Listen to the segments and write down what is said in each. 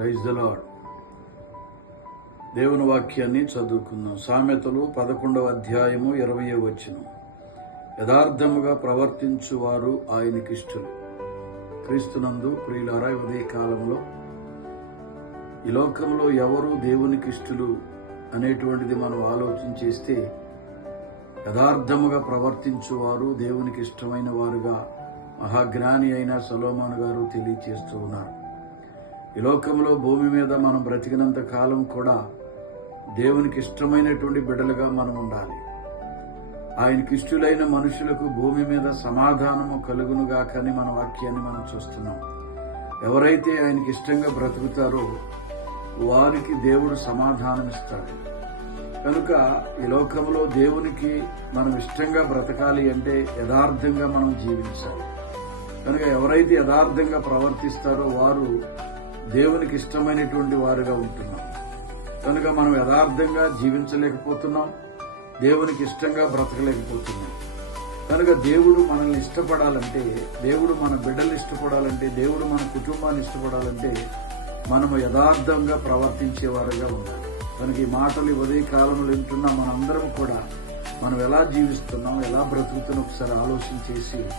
Praise the దేవుని వాక్యాన్ని చదువుకుందాం. సామెతలు పదకొండవ అధ్యాయము ఇరవై వచ్చిన యథార్థముగా ప్రవర్తించువారు ఆయనకిష్టులు క్రీస్తునందు ప్రియులారా ఉదయ కాలంలో ఈ లోకంలో ఎవరు దేవునికి ఇష్టలు అనేటువంటిది మనం ఆలోచన చేస్తే యథార్థముగా ప్రవర్తించువారు దేవునికి ఇష్టమైన వారుగా మహాజ్ఞాని అయిన సలోమాన్ గారు తెలియచేస్తూ ఉన్నారు. ఈ లోకంలో భూమి మీద మనం బ్రతికినంత కాలం కూడా దేవునికి ఇష్టమైనటువంటి బిడ్డలుగా మనం ఉండాలి. ఆయనకి ఇష్టులైన మనుషులకు భూమి మీద సమాధానము కలుగునుగాకని మన వాక్యాన్ని మనం చూస్తున్నాం. ఎవరైతే ఆయనకి ఇష్టంగా బ్రతుకుతారో వారికి దేవుడు సమాధానం ఇస్తాడు. కనుక ఈ లోకంలో దేవునికి మనం ఇష్టంగా బ్రతకాలి అంటే యథార్థంగా మనం జీవించాలి. కనుక ఎవరైతే యథార్థంగా ప్రవర్తిస్తారో వారు దేవునికి ఇష్టమైనటువంటి వారుగా ఉంటున్నాం. కనుక మనం యథార్థంగా జీవించలేకపోతున్నాం. దేవునికి ఇష్టంగా బ్రతకలేకపోతున్నాం. కనుక దేవుడు మనల్ని ఇష్టపడాలంటే దేవుడు మన బిడ్డలు ఇష్టపడాలంటే దేవుడు మన కుటుంబాన్ని ఇష్టపడాలంటే మనము యథార్థంగా ప్రవర్తించేవారుగా ఉండాలి. కనుక ఈ మాటలు ఉదయ కాలంలో వింటున్న మనందరం కూడా మనం ఎలా జీవిస్తున్నాం ఎలా బ్రతుకుతున్నాం ఒకసారి ఆలోచన చేసి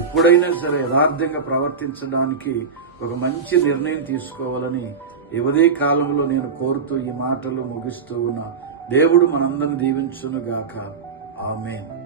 ఇప్పుడైనా సరే యథార్థంగా ప్రవర్తించడానికి ఒక మంచి నిర్ణయం తీసుకోవాలని ఇవదే కాలంలో నేను కోరుతూ ఈ మాటలు ముగిస్తూ ఉన్న దేవుడు మనందరిని దీవించునుగాక. ఆమెన్.